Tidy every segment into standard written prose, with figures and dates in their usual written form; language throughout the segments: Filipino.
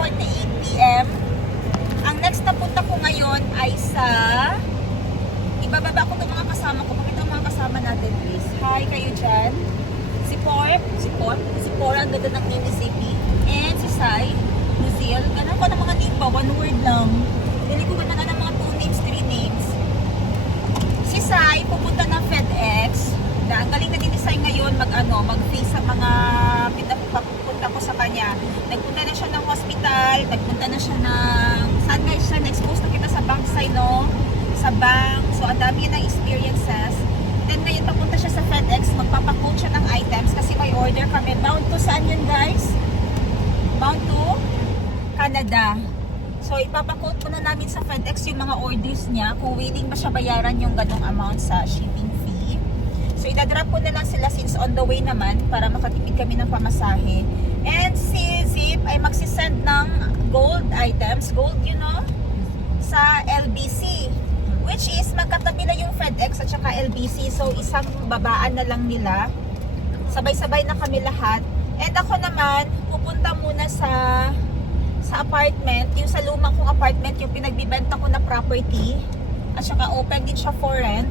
10:48 p.m. Ang next na punta ko ngayon ay sa... Ibababa ko ng mga kasama ko. Pakita ang mga kasama natin, please. Hi kayo dyan. Si Por, ang ganda ng name ni CP. And si Sai, Luzil. Ganun ko ng mga name ba? One word lang. Dili ko ganun ng mga 2 names, 3 names. Si Sai, pupunta ng FedEx. Ang galing na din-design ngayon mag-face sa mga papunta ko sa kanya. Nagpunta na siya ng hospital, nagpunta na siya ng... Saan guys siya? Na-expose na kita sa bank side, no? Sa bank. So, ang dami na experiences. Then, ngayon papunta siya sa FedEx, magpapaquote siya ng items kasi may order kami. Bound to saan yun, guys? Bound to Canada. So, ipapaquote po na namin sa FedEx yung mga orders niya kung willing ba siya bayaran yung ganong amount sa shipping fee. So, idadrop ko na lang sila since on the way naman para makatipid kami ng pamasahe. And si Zip ay magsisend ng gold items, gold, you know, sa LBC. Which is, magkatabi na yung FedEx at saka LBC. So, isang babaan na lang nila. Sabay-sabay na kami lahat. And ako naman, pupunta muna sa apartment. Yung sa lumang kong apartment, yung pinagbibenta ko na property. At saka open din siya for rent.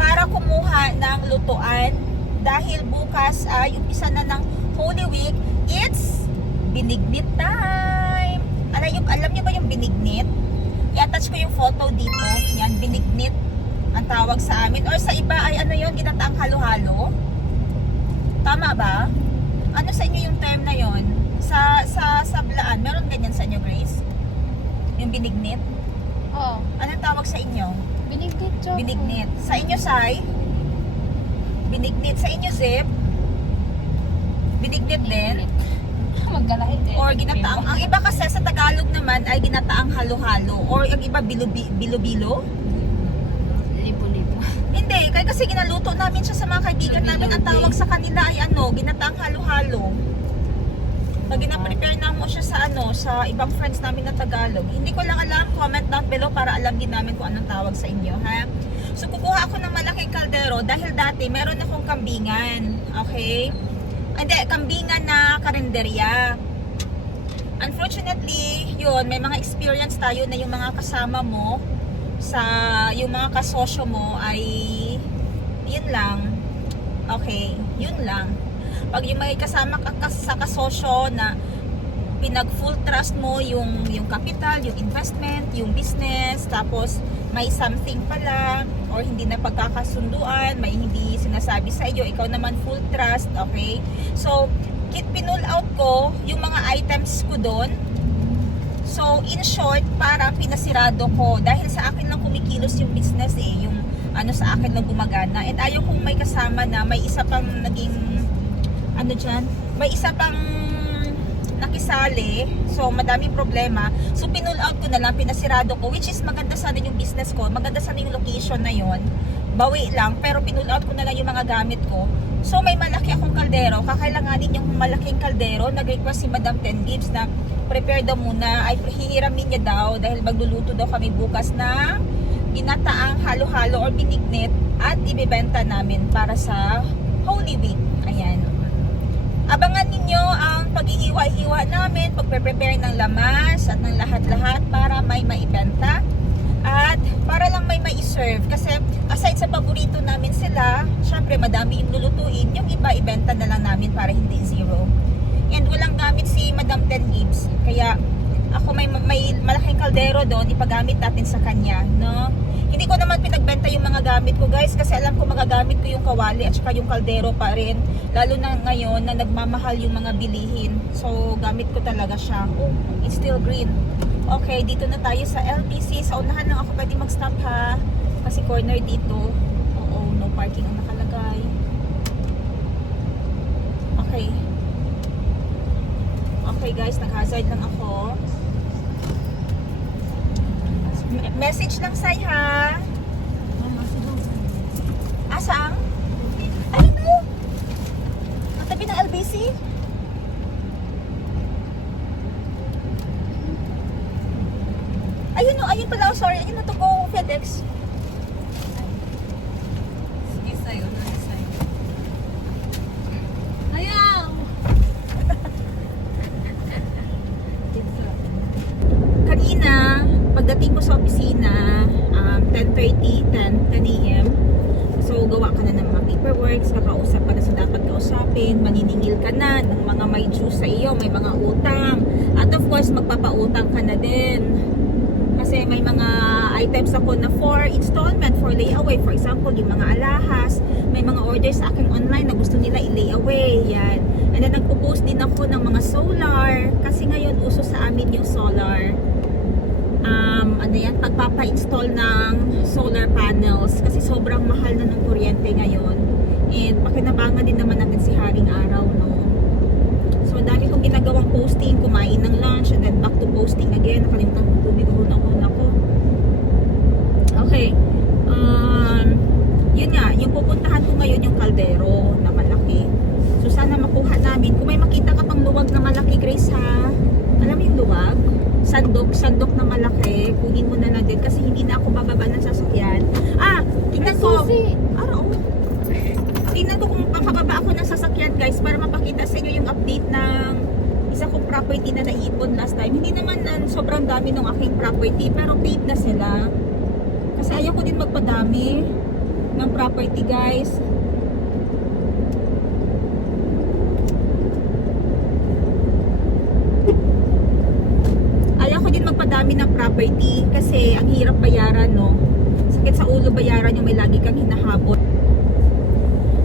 Para kumuha ng lutuan. Dahil bukas ay umpisa na ng Holy Week. It's binignit time. Alam niyo ba yung binignit? I-attach ko yung photo dito. Yan, binignit ang tawag sa amin. Or sa iba ay ano yun, ginataang halo-halo. Tama ba? Ano sa inyo yung term na yon? Sa Blaan, meron ganyan sa inyo, Grace? Yung binignit? Oo. Anong tawag sa inyo? Binignit, Joe. Binignit. Sa inyo, Sai? Binignit. Sa inyo, Zip? Binignit din? Maggalahit eh. Or ginataang, ang iba kasi sa Tagalog naman ay ginataang halo-halo. Or yung iba bilo-bilo? Libo-libo. Hindi, kasi ginaluto namin siya sa mga kaibigan namin. Ang tawag sa kanila ay ginataang halo-halo. Pag gina-prepare na mo siya sa ibang friends namin na Tagalog. Hindi ko lang alam, comment down below para alam din namin kung anong tawag sa inyo, ha? So, kukuha ako ng malaking kaldero dahil dati meron akong kambingan. Okay? Hindi, kambingan na karinderya. Unfortunately, yun, may mga experience tayo na yung mga kasama mo yung mga kasosyo mo ay yun lang. Okay, yun lang. Pag yung may kasama ka sa kasosyo na pinag full trust mo yung capital, yung investment, yung business, tapos may something pala or hindi na pagkakasunduan, may hindi sinasabi sa iyo, ikaw naman full trust, okay? So, pinull out ko yung mga items ko doon. So, in short, parang pinasirado ko dahil sa akin lang kumikilos yung business yung sa akin lang gumagana. And ayaw kong may kasama na may isa pang naging may isa pang nakisali, so madaming problema. So pinull out ko na lang, pinasirado ko, which is maganda sana yung business ko, maganda sana yung location na yon, bawi lang, pero pinull out ko na lang yung mga gamit ko. So may malaki akong kaldero, kakailanganin yung malaking kaldero. Nag-request si Madam 10 Gibbs na prepare daw muna, ay hihiramin niya daw dahil magluluto daw kami bukas na ginataang halo-halo or binignit at ibibenta namin para sa Holy Week. Ayan. Abangan ninyo ang pag-ihiwa-hiwa namin, pag-prepare ng lamas at ng lahat-lahat para may maibenta at para lang may mai-serve. Kasi aside sa paborito namin sila, syempre madami yung lulutuin, yung iba ibenta na lang namin para hindi zero. And walang gamit si Madam 10 Gibbs, kaya ako may malaking kaldero doon, ipagamit natin sa kanya, no? Hindi ko naman pinagbenta yung mga gamit ko, guys, kasi alam ko magagamit ko yung kawali at saka yung kaldero pa rin, lalo na ngayon na nagmamahal yung mga bilihin. So gamit ko talaga siya. Oh, it's still green. Okay, dito na tayo sa LBC. Sa unahan lang ako pwede mag-stop, ha, kasi corner dito. Oo, no parking ang nakalagay. Okay. Okay guys, nag-hazard lang ako. Message lang, Sai, ha? Asang? Ayun mo! Ang tabi ng LBC? Ayun o, ayun pala. Oh, sorry, ayun na to go FedEx. Sige, sa'yo. Ayaw! pagdating ko sa opisina, 10:30, 10 a.m. So, gawa ka na ng mga paperworks, kakausap ka na sa dapat kausapin, maniningil ka na ng mga may due sa iyo, may mga utang. At of course, magpapautang ka na din. Kasi may mga items ako na for installment, for layaway. For example, yung mga alahas, may mga orders sa akin online na gusto nila i-layaway. Yan. And then, nagpo-post din ako ng mga solar. Kasi ngayon, uso sa amin yung solar. Ano yan, pagpapa-install ng solar panels kasi sobrang mahal na ng kuryente ngayon, and pakinabangan din naman natin si Haring Araw, no? So dami kong ginagawang posting, kumain ng lunch, and then back to posting again. Nakalimutan kong tubig, huna ko. Okay, yun nga, yung pupuntahan ko ngayon yung kaldero na malaki. So sana makuha namin. Kung may makita ka pang luwag na malaki, Grace, ha? Alam mo yung luwag? Sandok na malaki, kunin mo na lang din kasi hindi na ako bababa ng sasakyan. Tingnan ko. Tingnan ko kung papababa ako ng sasakyan, guys, para mapakita sa inyo yung update ng isa kong property na naipon last time. Hindi naman sobrang dami ng aking property, pero paid na sila. Kasi ayaw ko din magpadami ng property, guys. Ayaw ko din magpadami ng property kasi ang hirap bayaran, no? Sakit sa ulo bayaran yung may lagi kang hinahabol.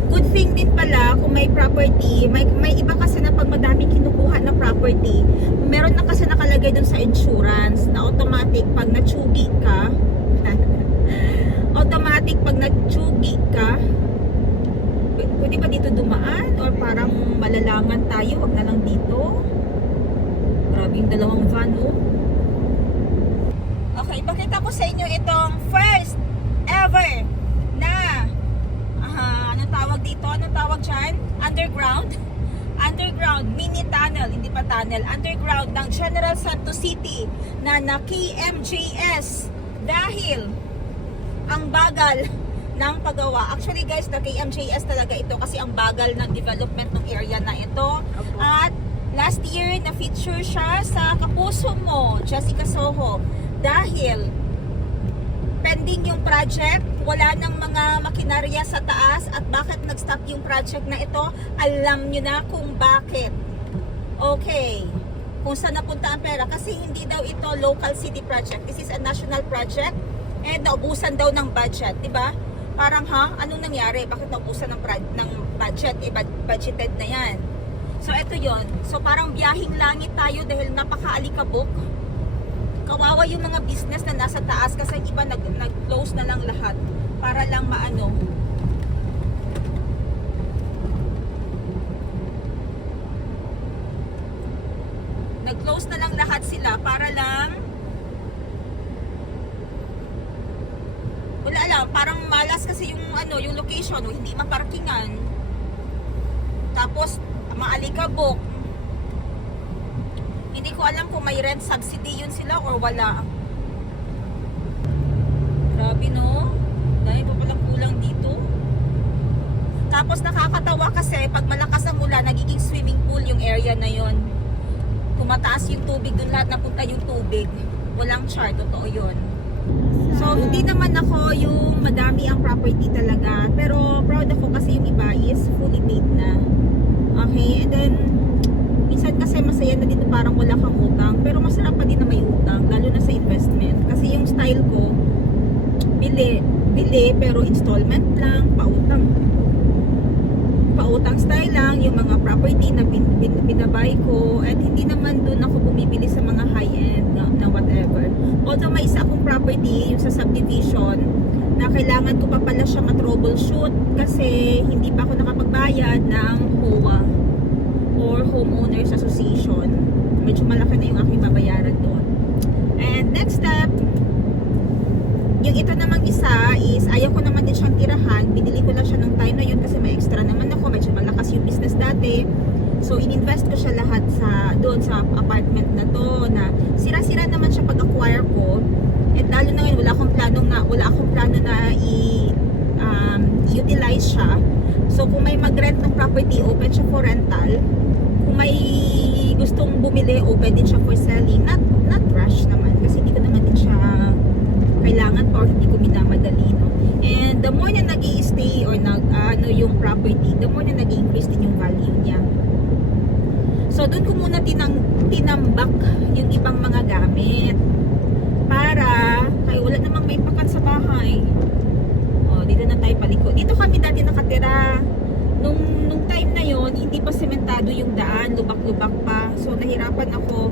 Good thing din pala kung may property, may iba kasi na pag madaming kinukuha na property, meron na kasi nakalagay dun sa insurance na automatic pag natsugi ka, pwede ba dito dumaan or parang malalangan tayo, wag na lang dito. Grabe yung dalawang van, oh. Okay, pakita ko sa inyo itong first ever na anong tawag dito? Anong tawag dyan? Underground mini tunnel, hindi pa tunnel, underground ng General Santos City na KMJS dahil ang bagal ng paggawa. Actually, guys, na KMJS talaga ito kasi ang bagal ng development ng area na ito. At last year, na-feature siya sa Kapuso Mo, Jessica Soho. Dahil pending yung project, wala nang mga makinarya sa taas. At bakit nag-stop yung project na ito? Alam nyo na kung bakit. Okay. Kung saan napunta ang pera. Kasi hindi daw ito local city project. This is a national project. And naubusan daw ng budget. Diba? Parang, anong nangyari? Bakit naubusan ng budget? Budgeted na yan. So, ito yon. So, parang biyahing langit tayo dahil napaka-alikabok. Kawawa yung mga business na nasa taas kasi iba nag-close na lang lahat para lang maano. Nag-close na lang lahat sila para lang wala lang, parang malas kasi yung yung location, hindi maparkingan. Tapos maalikabok. Hindi ko alam kung may rent subsidy yun sila or wala. Grabe, no? Dahil pa palang kulang dito. Tapos nakakatawa kasi pag malakas ang ulan, nagiging swimming pool yung area na yon. Tumataas yung tubig, dun lahat napunta yung tubig. Walang char, totoo yun. So, hindi naman ako yung madami ang property talaga. Pero proud ako kasi yung iba is fully paid na. Okay, and then minsan kasi masaya na dito parang wala kang utang. Pero masarap pa din na may utang, lalo na sa investment. Kasi yung style ko, bili pero installment lang, pautang style lang, yung mga property na binabay ko, at hindi naman doon ako bumibili sa mga high-end na whatever. Although may isa akong property, yung sa subdivision, na kailangan ko pa pala siya ma-troubleshoot kasi hindi pa ako nakapagbayad ng HOA or Homeowners Association. Medyo malaki na yung aking babayaran doon. And next step, yung ito namang isa is ayaw ko naman din siyang tirahan. Binili ko lang siya nung time na yun kasi may extra naman ako. Medyo malakas yung business dati. So ininvest ko siya lahat doon sa apartment na to na sira-sira naman siya pag-acquire ko. At lalo na ngayon wala akong plano na i-utilize siya. So kung may mag-rent ng property, open siya for rental. Kung may gustong bumili, open din siya for selling. Not rush naman kasi hindi ko naman din siya kailangan pa or hindi ko minamadali, no? And the more na nag-i-stay or yung property, the more na nag-i-increase din yung value niya. So doon ko muna tinambak yung ibang mga gamit para kaya wala namang may pakat sa bahay. O, dito na tayo paliko. Dito kami dati nakatira. Nung time na yon, hindi pa sementado yung daan, lubak-lubak pa. So nahirapan ako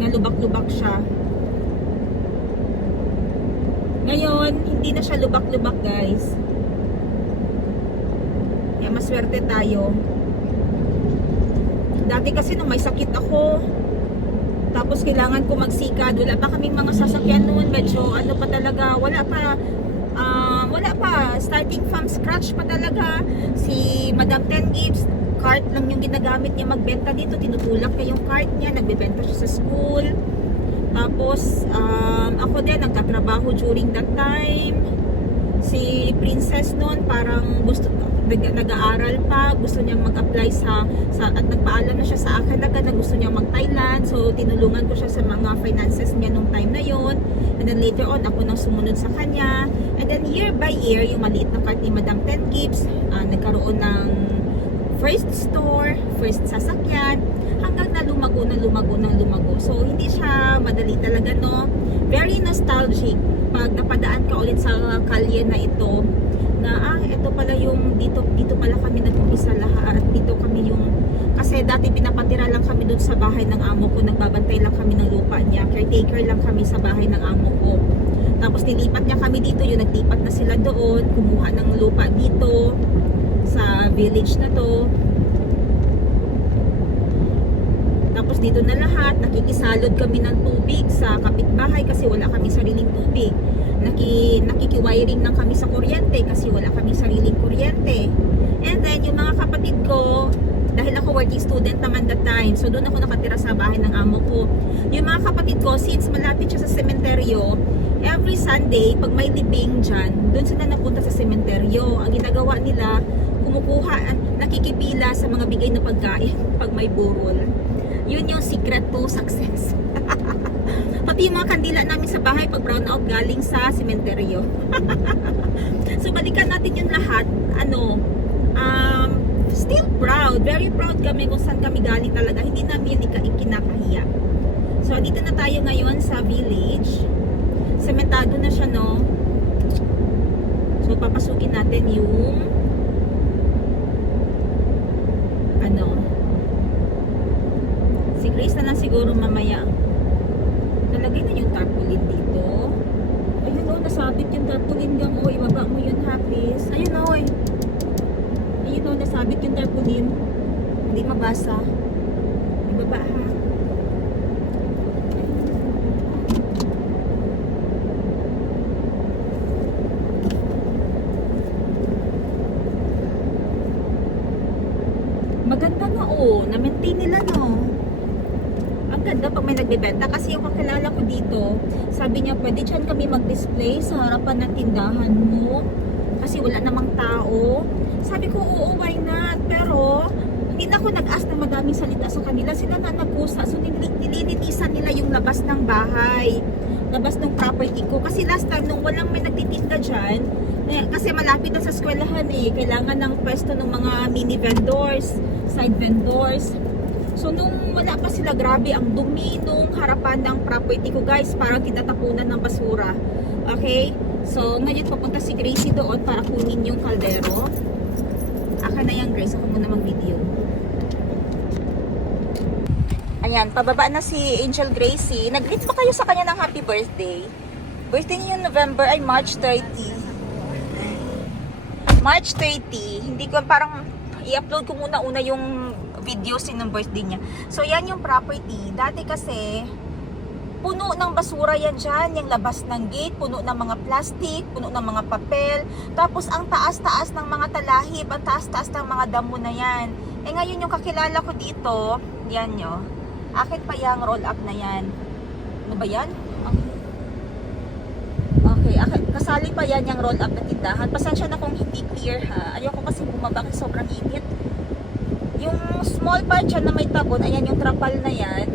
na lubak-lubak siya. Ngayon, hindi na siya lubak-lubak, guys. Kaya maswerte tayo. Dati kasi nung may sakit ako, tapos kailangan ko magsikad, wala pa kaming mga sasakyan noon, medyo ano pa talaga, wala pa, starting from scratch pa talaga. Si Madam Ten Gibbs, cart lang yung ginagamit niya magbenta dito, tinutulak niya yung cart niya, nagbebenta siya sa school. Tapos ako din nagtatrabaho during that time. Si Princess noon parang nag-aaral pa, gusto niyang mag-apply at nagpaalam na siya sa akin na gusto niyang mag-Thailand. So tinulungan ko siya sa mga finances niya nung time na yon. And then later on ako nang sumunod sa kanya. And then year by year, yung maliit na cart ni Madam Ten Gibbs, nagkaroon ng first store, first sasakyan, hanggang na lumago. So hindi siya madali talaga, no? Very nostalgic pag napadaan ka ulit sa kalye na ito, na ito pala yung dito pala kami nag-umpisa lahat. Dito kami yung, kasi dati pinapatira lang kami doon sa bahay ng amo ko, nagbabantay lang kami ng lupa niya, caretaker lang kami sa bahay ng amo ko. Tapos nilipat niya kami dito, yung naglipat na sila doon, kumuha ng lupa dito sa village na to. Tapos dito na lahat, nakikisalod kami ng tubig sa kapitbahay kasi wala kami sariling tubig. Nakikiwiring lang kami sa kuryente kasi wala kami sariling kuryente. And then yung mga kapatid ko, dahil ako working student naman that time, so doon ako nakatira sa bahay ng amo ko. Yung mga kapatid ko, since malapit siya sa sementeryo, every Sunday, pag may libing dyan, doon sila napunta sa sementeryo. Ang ginagawa nila, kumukuha, nakikipila sa mga bigay na pagkain pag may burol. Yun yung secret to success. Pati yung mga kandila namin sa bahay pag brown out galing sa sementeryo. So balikan natin yung lahat. Still proud, very proud kami kung saan kami galing talaga. Hindi namin yun kinakahiya. So dito na tayo ngayon sa village. Sementado na siya, no? So papasukin natin yung si Grace na lang siguro mamaya. Nalagay na yung tarpaulin dito. Ayun, o, nasabit yung tarpaulin gang. O, ibaba mo yun, Hafiz. Ayun, o, ayun, o, nasabit yung tarpaulin. Hindi mabasa. Ibaba, ha. Maganda na, o. Na-maintain nila, no. Ang ganda pag may nagbebenta kasi yung kakilala ko dito, sabi niya pwede dyan kami mag-display sa harapan ng tindahan mo kasi wala namang tao. Sabi ko oo, why not? Pero hindi na ako nag-ask na madaming salita sa kanila, sila na nagpusa. So nililinisan nila yung labas ng bahay, labas ng property ko kasi last time nung walang may nagtitinda dyan, kasi malapit na sa eskwelahan kailangan ng pwesto ng mga mini vendors, side vendors. So nung wala pa sila, grabe ang dumi nung harapan ng property ko, guys, parang tinatapunan ng basura. Okay? So ngayon papunta si Gracie doon para kunin yung kaldero. Aka na yan, Grace, ako muna mag-video. Ayan, pababa na si Angel Gracie. Nag-greet ba kayo sa kanya ng happy birthday? Birthday niya yung March 30. March 30. Hindi ko, parang i-upload ko muna yung videos ng birthday niya. So yan yung property. Dati kasi puno ng basura yan dyan, yung labas ng gate, puno ng mga plastic, puno ng mga papel, tapos ang taas-taas ng mga talahib, ang taas-taas ng mga damo na yan. Ngayon yung kakilala ko dito, yan nyo, akit pa yung roll up na yan. Ano ba yan? Okay, kasali pa yan yung roll up na tindahan. Pasensya na kung hindi clear, ha. Ayoko kasi bumaba kasi sobrang init. Yung small part dyan na may tabon, ayan yung trapal na yan,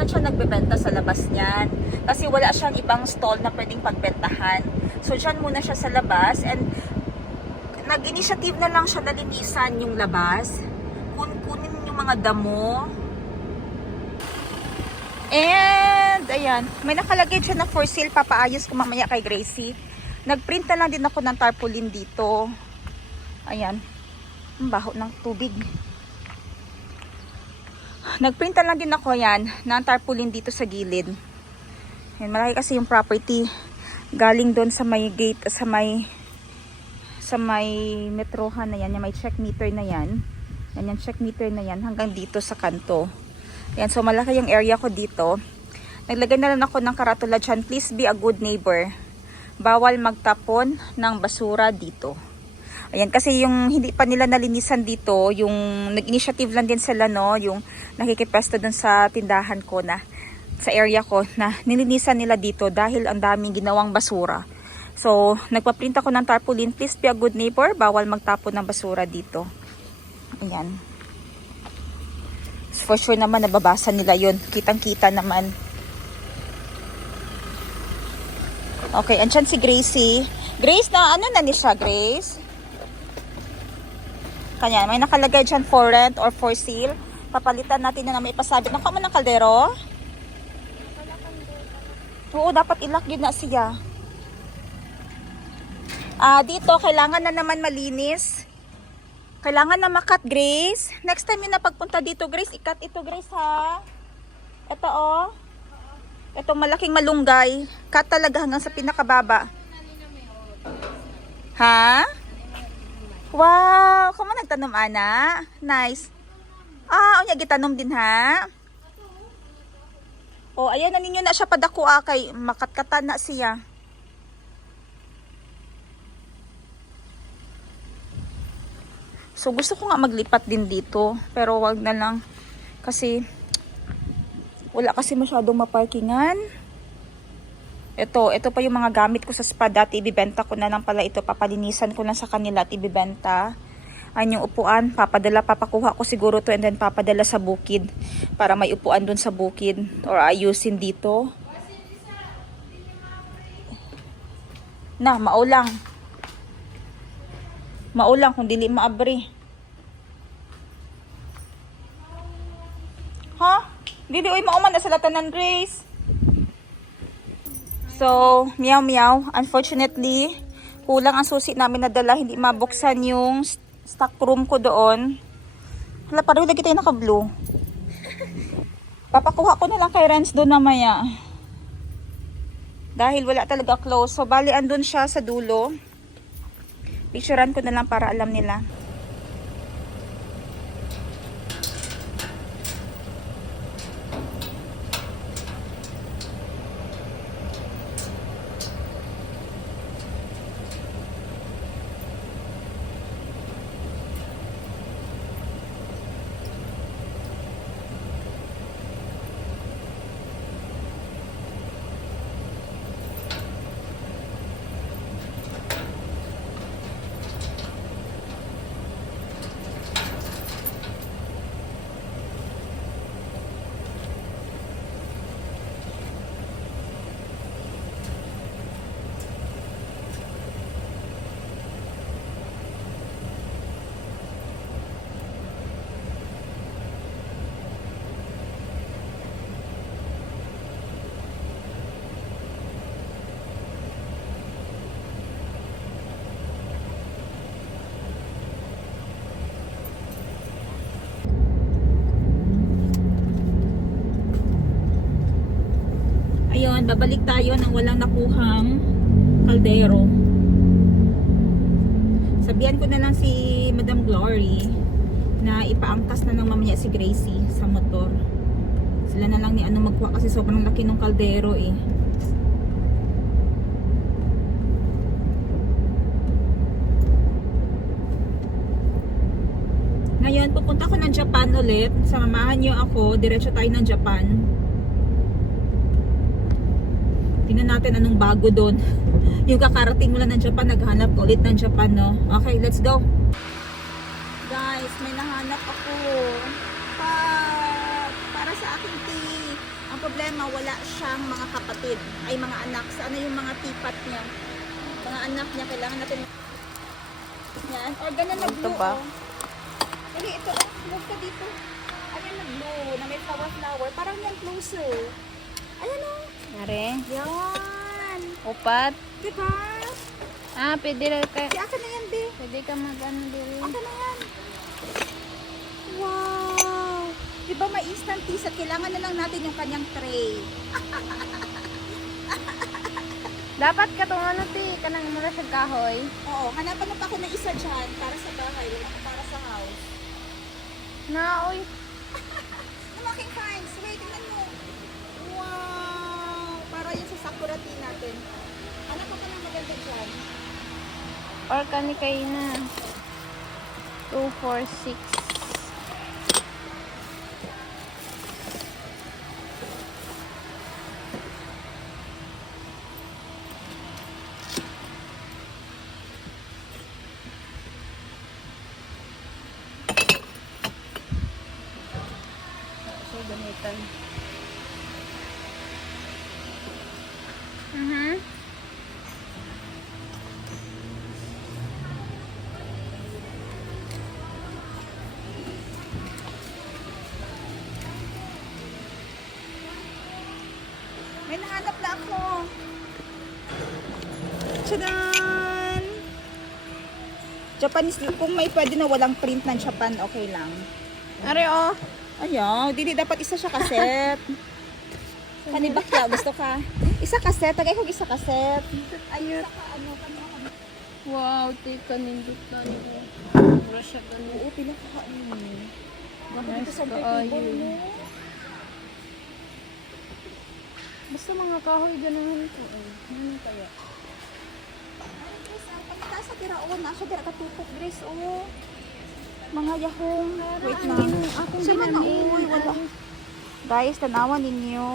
Diyan siya nagbebenta sa labas niyan. Kasi wala siyang ibang stall na pwedeng pagbentahan. So, diyan muna siya sa labas. And, nag-initiative na lang siya na linisan yung labas. Kunin yung mga damo. And, ayan. May nakalagay dyan na for sale. Papaayos ko mamaya kay Gracie. Nagprint na lang din ako ng tarpaulin dito. Ayan. Ang baho ng tubig. Nagprint na lang din ako yan ng tarpaulin dito sa gilid. Ayan, malaki kasi yung property. Galing doon sa may gate, sa may metrohan na yan. Yung may check meter na yan. Yan yung check meter na yan hanggang dito sa kanto. Ayan, so malaki yung area ko dito. Naglagay na lang ako ng karatula dyan. Please be a good neighbor. Bawal magtapon ng basura dito. Ayan, kasi yung hindi pa nila nalinisan dito, yung nag-initiative lang din sila, no, yung nakikipesto dun sa tindahan ko na, sa area ko, na nilinisan nila dito dahil ang daming ginawang basura. So, nagpa-print ako ng tarpaulin, please be a good neighbor, bawal magtapon ng basura dito. Ayan. For sure naman, nababasa nila yun. Kitang-kita naman. Okay, andyan si Gracie. Grace, na ano na ni siya, Grace? Kanya, may nakalagay dyan for rent or for sale. Papalitan natin na may pasabit. Nakuha mo ng kaldero? Oo, dapat ilak yun na siya. Dito, kailangan na naman malinis. Kailangan na makat, Grace. Next time yun na pagpunta dito, Grace, ikat ito, Grace, ha? Ito, oh. Ito, malaking malunggay. Cut talaga hanggang sa pinakababa. Ha? Wow! Kung nagtanom, ana? Nice. Unya, gitanom din, ha? O, ayan na ninyo na siya padako, kay makatkatan na siya. So, gusto ko nga maglipat din dito. Pero wag na lang. Kasi, wala kasi masyadong maparkingan. Ito pa yung mga gamit ko sa spa dati. Ibibenta ko na lang pala ito. Papalinisan ko lang sa kanila at ibibenta. Ayan yung upuan. Papakuha ko siguro to and then papadala sa bukid. Para may upuan dun sa bukid. Or ayusin dito. Na, maulang. Maulang kung dili maabri. Ha? Dili, oy, mauman na sa latanan, Grace. So, meow meow. Unfortunately, kulang ang susi namin nadala. Hindi mabuksan yung stock room ko doon. Hala, pareho lagi tayo naka-blue. Papakuha ko na lang kay Renz doon namaya. Dahil wala talaga close. So, bali, andun siya sa dulo. Picturean ko na lang para alam nila. Ayun, babalik tayo ng walang nakuhang kaldero. Sabihan ko na lang si Madam Glory na ipaangkas na ng mamaya si Gracie sa motor. Sila na lang ni ano magkuha kasi sobrang laki ng kaldero eh. Ngayon, pupunta ko ng Japan ulit. Samahan nyo ako. Diretso tayo ng Japan. Tingnan natin anong bago doon. Yung kakarating mo lang ng Japan, naghanap ko ulit ng Japan, no? Okay, let's go. Guys, may nahanap ako. Para sa aking tea. Ang Ang problema, wala siyang mga kapatid, ay mga anak. Sana yung mga tipat niya. Mga anak niya, kailangan natin yan. Or ganun na blue. ba? Oh. Dali, ito. Oh. Move ka dito. Ayan na blue, na may flower. Parang yan closer. Ayan o. Nare. Yan. Upat. Diba? Ah, pwede lang ka. Si aka na yan, be. Pwede ka mag-ano din. Aka na yan. Wow. Diba may instant tea at kailangan na lang natin yung kanyang tray. Dapat ka itong ano, te. Kanang mula sa kahoy. Oo, hanapan mo pa ako ng isa dyan para sa bahay, para sa house. Na, oy. Yung aking kinds, wait, tingnan mo. Wow! Para yun sa sakura tea natin. Ano pa ng maganda dyan? Or kani kayo na. 2, 4, 6. So, gamitan. May nahanap na ako. Tadaan! Japanese, kung may pwede na walang print ng Japan, okay lang. Are, oh. Ayaw, dili dapat isa siya kaset. Kanibakya, gusto ka? Isa kaset, tagay ko isa kaset. Ayun. Wow, te, kanindot na niyo. Mura siya ganun. Oo, pila ka kain. Bakit Nice ito sa kaayo. table mo? Basta mga kahoy ganahan ko. Ano kaya? Pagkita sa tiraon, nasa tira katupok, Grace, oh. Mga yahong. Wait na. Akong Sama na, ginamin. uy, wala. Guys, tanawan ninyo.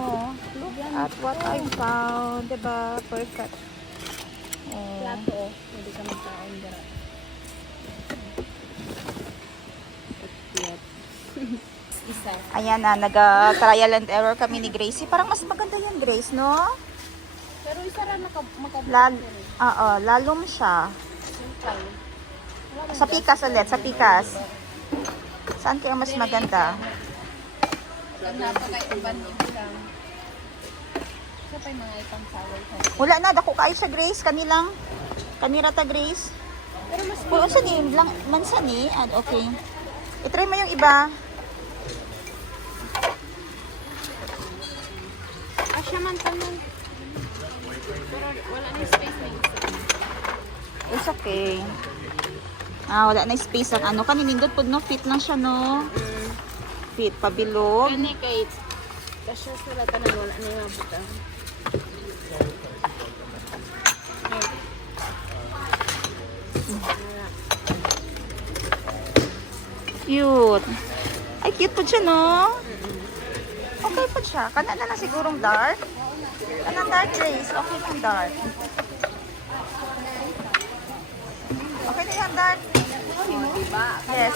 Look at what I found. Diba? Perfect. Oh. Plato, oh. Pwede ka magkaon dara. Isa. Ayan na, nag-trial and error kami ni Gracie. Parang mas maganda yan, Grace, no? Pero isa rin Lalom siya. Sa pikas ulit, sa pikas. Saan kaya mas maganda? Napaka-iban ibo lang. Isa pa yung mga itang sawal ko. Wala na, dako kayo siya, Grace. Kanilang, kanira ta, Grace. Pero mas Kung saan eh, mansan eh. Okay. I-try mo yung iba. asya man tanong. Pero wala na yung space na isa. It's okay. Wala na space ang ano. Kaninindot po, no? Fit lang siya, no? Fit, pabilog. Kani kay kasya sila tanan wala na yung mabutang. Cute. Ay, cute po siya, no? Okay po siya. Kana na sigurong dark. Anong dark, Grace? Okay lang dark. Okay na yan, dark. Yes.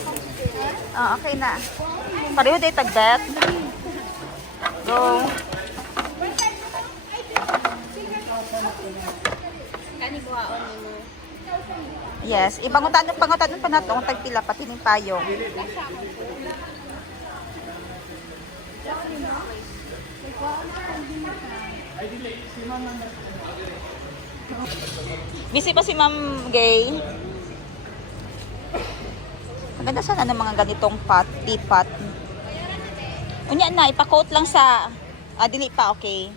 Okay na. Pareho day tagdet. Go. Kani buhaon ni mo. Yes. Ibangutan pa nato kung tagpila pati ng payong. Busy pa si Ma'am Gay. Maganda sana ng mga ganitong teapot. Unya na, ipa-coat lang sa dili pa, okay.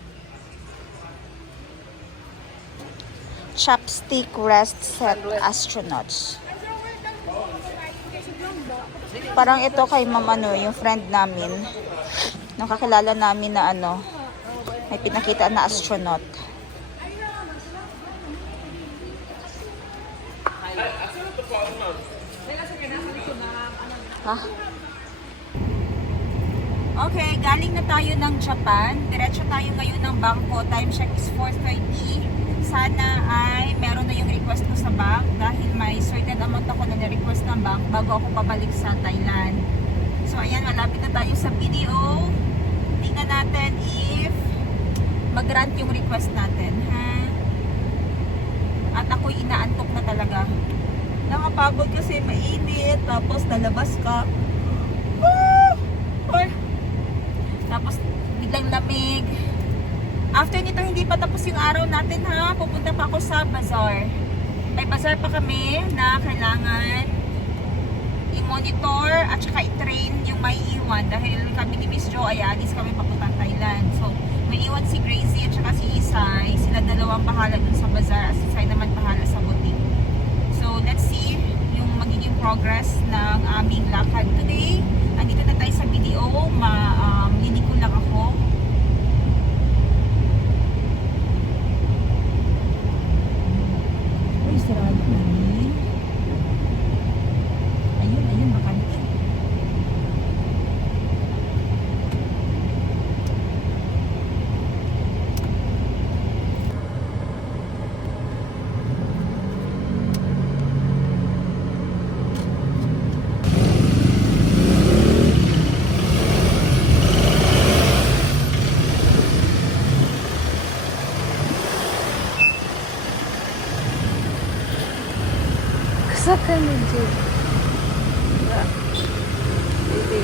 Chopstick rest set astronauts. Parang ito kay Ma'am ano, yung friend namin. Nakakilala namin na ano, may pinakita na astronaut. Ha? Okay, galing na tayo ng Japan. Diretso tayo ngayon ng bangko. Time check is 4:30. Sana ay meron na yung request ko sa bank dahil may certain amount ako na ni-request ng bank bago ako pabalik sa Thailand. So ayan, malapit na tayo sa video. Tingnan natin if mag-grant yung request natin, ha? At ako'y inaantok na talaga. Nakapagod kasi mainit, tapos nalabas ka. Ah! Or, tapos biglang lamig. After nito, hindi pa tapos yung araw natin, ha? Pupunta pa ako sa bazaar. May bazaar pa kami na kailangan i-monitor at saka i-train yung may iwan dahil kami ni Miss Jo ay alis kami papuntang Thailand. So, may iwan si Gracie at saka si Isay. Sila dalawang bahala dun sa bazaar at si Isay naman bahala sa boutique. So, let's see yung magiging progress ng aming lakad today. Andito na tayo sa video. Liliko lang ako. Uy, sarado na eh. Ayun, bakante. Sa ka na dyan. Hindi,